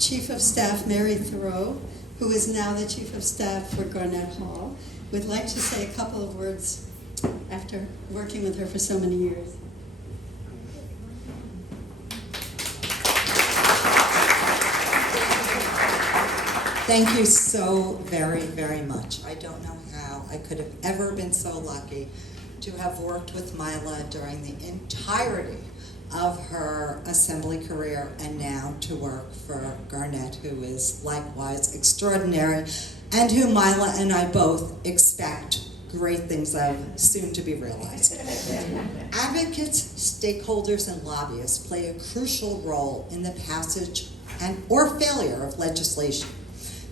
Chief of Staff Mary Thoreau, who is now the Chief of Staff for Garnet Hall, would like to say a couple of words after working with her for so many years. Thank you so very, very much. I don't know how I could have ever been so lucky to have worked with Mila during the entirety of her assembly career, and now to work for Garnet, who is likewise extraordinary, and who Mila and I both expect great things of, soon to be realized. Advocates, stakeholders, and lobbyists play a crucial role in the passage or failure of legislation.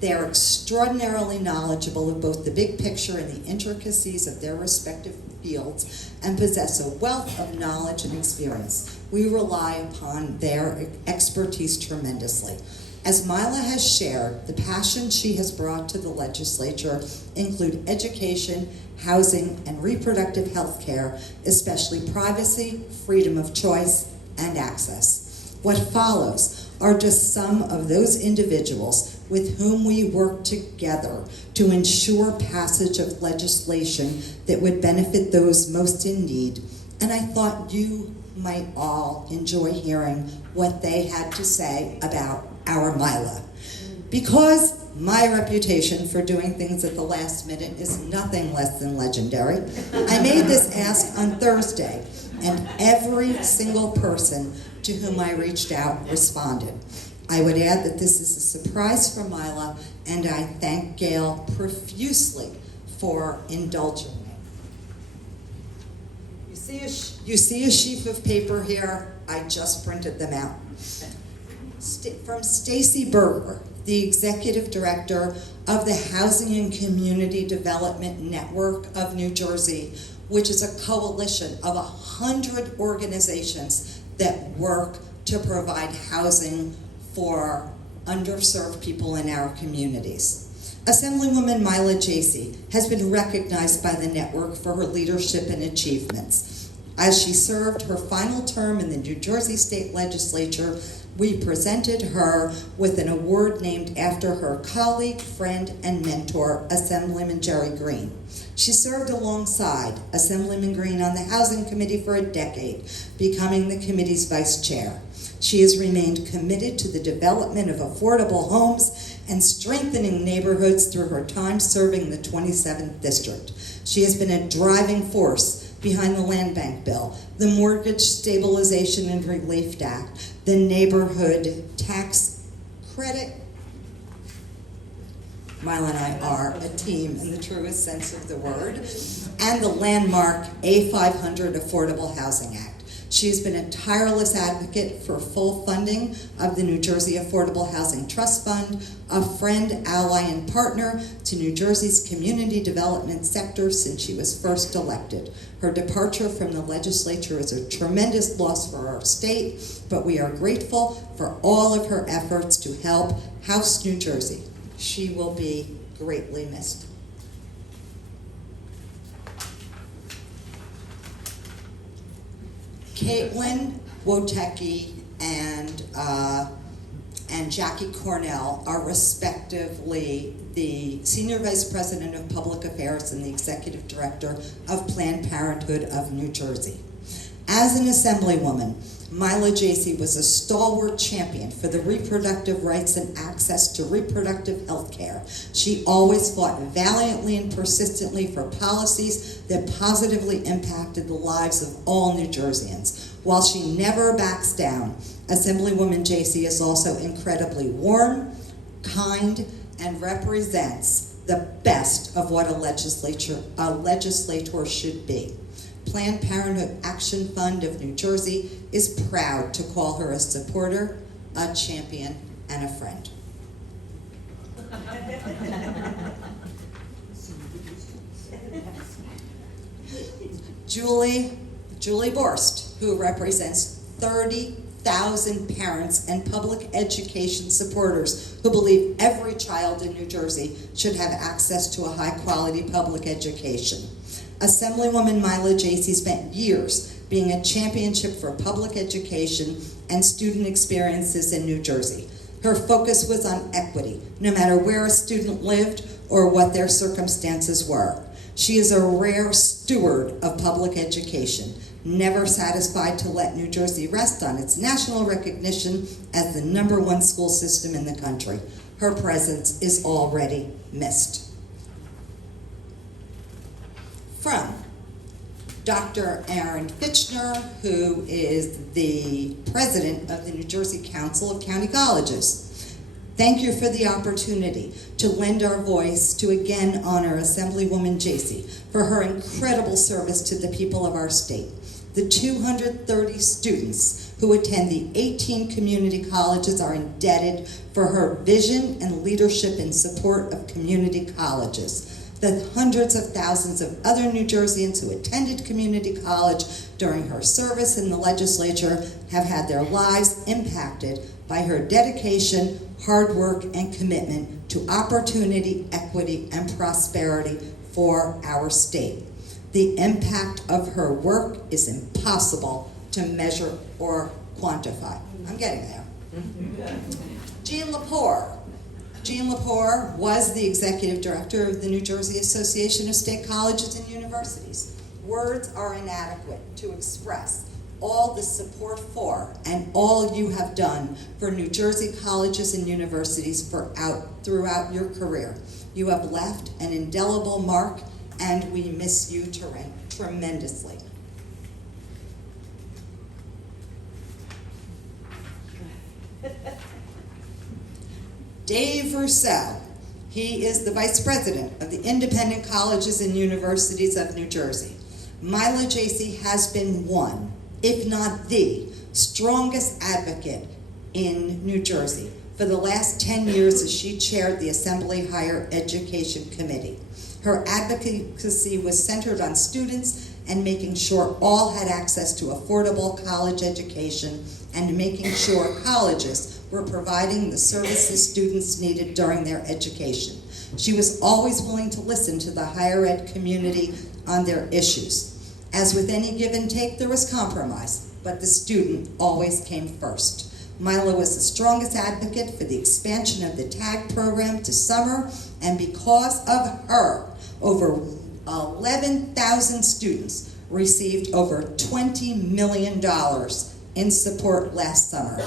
They are extraordinarily knowledgeable of both the big picture and the intricacies of their respective fields, and possess a wealth of knowledge and experience. We rely upon their expertise tremendously. As Mila has shared, the passion she has brought to the legislature include education, housing, and reproductive health care, especially privacy, freedom of choice, and access. What follows are just some of those individuals with whom we work together to ensure passage of legislation that would benefit those most in need. And I thought you might all enjoy hearing what they had to say about our Mila. Because my reputation for doing things at the last minute is nothing less than legendary, I made this ask on Thursday, and every single person to whom I reached out responded. I would add that this is a surprise for Mila, and I thank Gail profusely for indulging me. You see a sheaf of paper here? I just printed them out. From Stacy Berger, the Executive Director of the Housing and Community Development Network of New Jersey, which is a coalition of 100 organizations that work to provide housing for underserved people in our communities. Assemblywoman Mila Jasey has been recognized by the network for her leadership and achievements. As she served her final term in the New Jersey State Legislature, we presented her with an award named after her colleague, friend, and mentor, Assemblyman Jerry Green. She served alongside Assemblyman Green on the Housing Committee for a decade, becoming the committee's vice chair. She has remained committed to the development of affordable homes and strengthening neighborhoods through her time serving the 27th District. She has been a driving force behind the Land Bank Bill, the Mortgage Stabilization and Relief Act, the Neighborhood Tax Credit. Mila and I are a team in the truest sense of the word, and the landmark A500 Affordable Housing Act. She has been a tireless advocate for full funding of the New Jersey Affordable Housing Trust Fund, a friend, ally, and partner to New Jersey's community development sector since she was first elected. Her departure from the legislature is a tremendous loss for our state, but we are grateful for all of her efforts to help House New Jersey. She will be greatly missed. Caitlin Wotecki and Jackie Cornell are respectively the Senior Vice President of Public Affairs and the Executive Director of Planned Parenthood of New Jersey. As an Assemblywoman, Mila Jasey was a stalwart champion for the reproductive rights and access to reproductive health care. She always fought valiantly and persistently for policies that positively impacted the lives of all New Jerseyans. While she never backs down, Assemblywoman Jasey is also incredibly warm, kind, and represents the best of what a legislator should be. Planned Parenthood Action Fund of New Jersey is proud to call her a supporter, a champion, and a friend. Julie Borst, who represents 30,000 parents and public education supporters who believe every child in New Jersey should have access to a high-quality public education. Assemblywoman Mila Jasey spent years being a championship for public education and student experiences in New Jersey. Her focus was on equity, no matter where a student lived or what their circumstances were. She is a rare steward of public education, never satisfied to let New Jersey rest on its national recognition as the #1 school system in the country. Her presence is already missed. From Dr. Aaron Fitchner, who is the president of the New Jersey Council of County Colleges. Thank you for the opportunity to lend our voice to again honor Assemblywoman Jasey for her incredible service to the people of our state. The 230 students who attend the 18 community colleges are indebted for her vision and leadership in support of community colleges. The hundreds of thousands of other New Jerseyans who attended community college during her service in the legislature have had their lives impacted by her dedication, hard work, and commitment to opportunity, equity, and prosperity for our state. The impact of her work is impossible to measure or quantify. I'm getting there. Jean Lepore. Jean Lepore was the executive director of the New Jersey Association of State Colleges and Universities. Words are inadequate to express all the support for and all you have done for New Jersey colleges and universities throughout your career. You have left an indelible mark, and we miss you tremendously. Dave Roussel. He is the vice president of the Independent Colleges and Universities of New Jersey. Mila Jasey has been one, if not the, strongest advocate in New Jersey for the last 10 years as she chaired the Assembly Higher Education Committee. Her advocacy was centered on students and making sure all had access to affordable college education and making sure colleges were providing the services students needed during their education. She was always willing to listen to the higher ed community on their issues. As with any give and take, there was compromise, but the student always came first. Mila was the strongest advocate for the expansion of the TAG program to summer, and because of her, over 11,000 students received over $20 million in support last summer.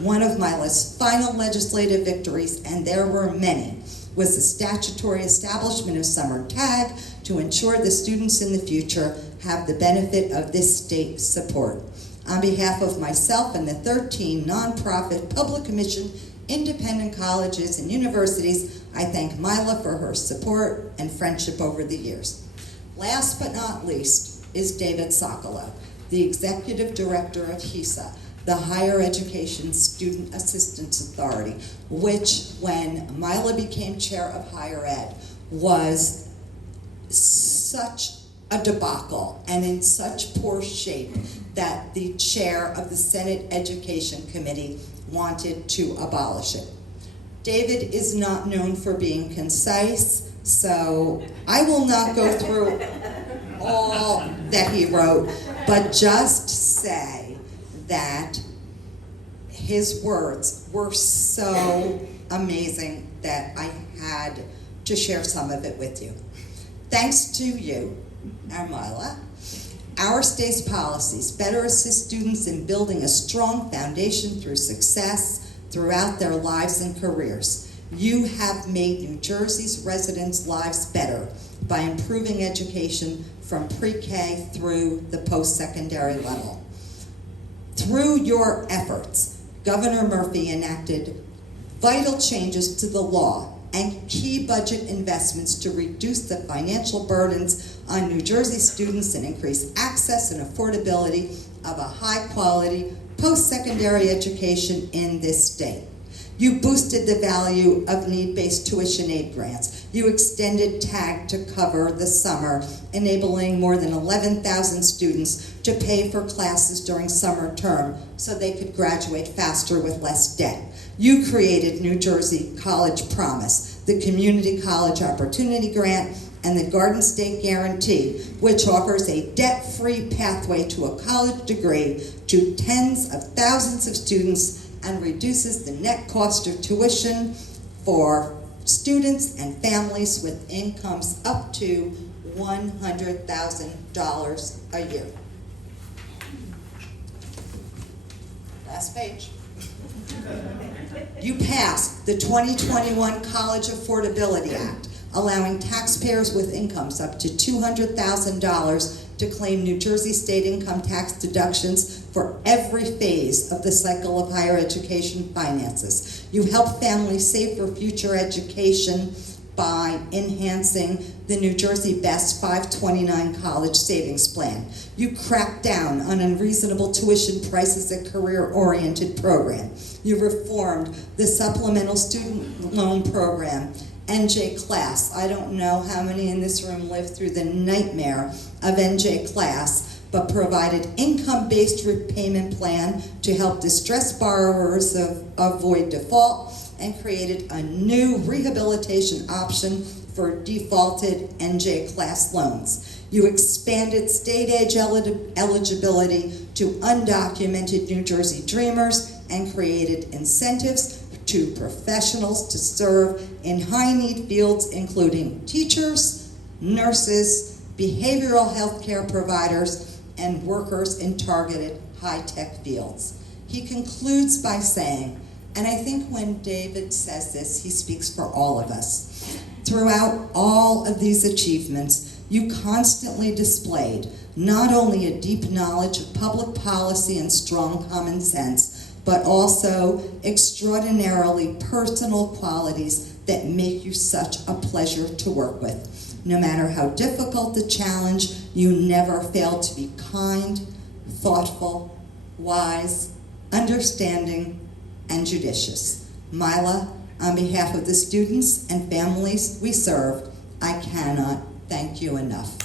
One of Mila's final legislative victories, and there were many, was the statutory establishment of summer TAG to ensure the students in the future have the benefit of this state support. On behalf of myself and the 13 nonprofit, public commission, independent colleges and universities, I thank Mila for her support and friendship over the years. Last but not least is David Sokolow, the executive director of HESA, the Higher Education Student Assistance Authority, which, when Mila became chair of higher ed, was such a debacle and in such poor shape that the chair of the Senate Education Committee wanted to abolish it. David is not known for being concise, so I will not go through all that he wrote, but just say that his words were so amazing that I had to share some of it with you. Thanks to you, Mila, our state's policies better assist students in building a strong foundation through success throughout their lives and careers. You have made New Jersey's residents' lives better by improving education from pre-K through the post-secondary level. Through your efforts, Governor Murphy enacted vital changes to the law and key budget investments to reduce the financial burdens on New Jersey students and increase access and affordability of a high-quality post-secondary education in this state. You boosted the value of need-based tuition aid grants. You extended TAG to cover the summer, enabling more than 11,000 students to pay for classes during summer term so they could graduate faster with less debt. You created New Jersey College Promise, the Community College Opportunity Grant, and the Garden State Guarantee, which offers a debt-free pathway to a college degree to tens of thousands of students and reduces the net cost of tuition for students and families with incomes up to $100,000 a year. Last page. You passed the 2021 College Affordability Act, allowing taxpayers with incomes up to $200,000 to claim New Jersey state income tax deductions for every phase of the cycle of higher education finances. You help families save for future education by enhancing the New Jersey Best 529 College Savings Plan. You crack down on unreasonable tuition prices, a career-oriented program. You reformed the supplemental student loan program, NJ Class. I don't know how many in this room lived through the nightmare of NJ Class, but provided income-based repayment plan to help distressed borrowers avoid default, and created a new rehabilitation option for defaulted NJ Class loans. You expanded state age eligibility to undocumented New Jersey dreamers and created incentives to professionals to serve in high-need fields including teachers, nurses, behavioral health care providers, and workers in targeted high-tech fields. He concludes by saying, and I think when David says this, he speaks for all of us. Throughout all of these achievements, you constantly displayed not only a deep knowledge of public policy and strong common sense, but also extraordinarily personal qualities that make you such a pleasure to work with. No matter how difficult the challenge, you never failed to be kind, thoughtful, wise, understanding, and judicious. Mila, on behalf of the students and families we serve, I cannot thank you enough.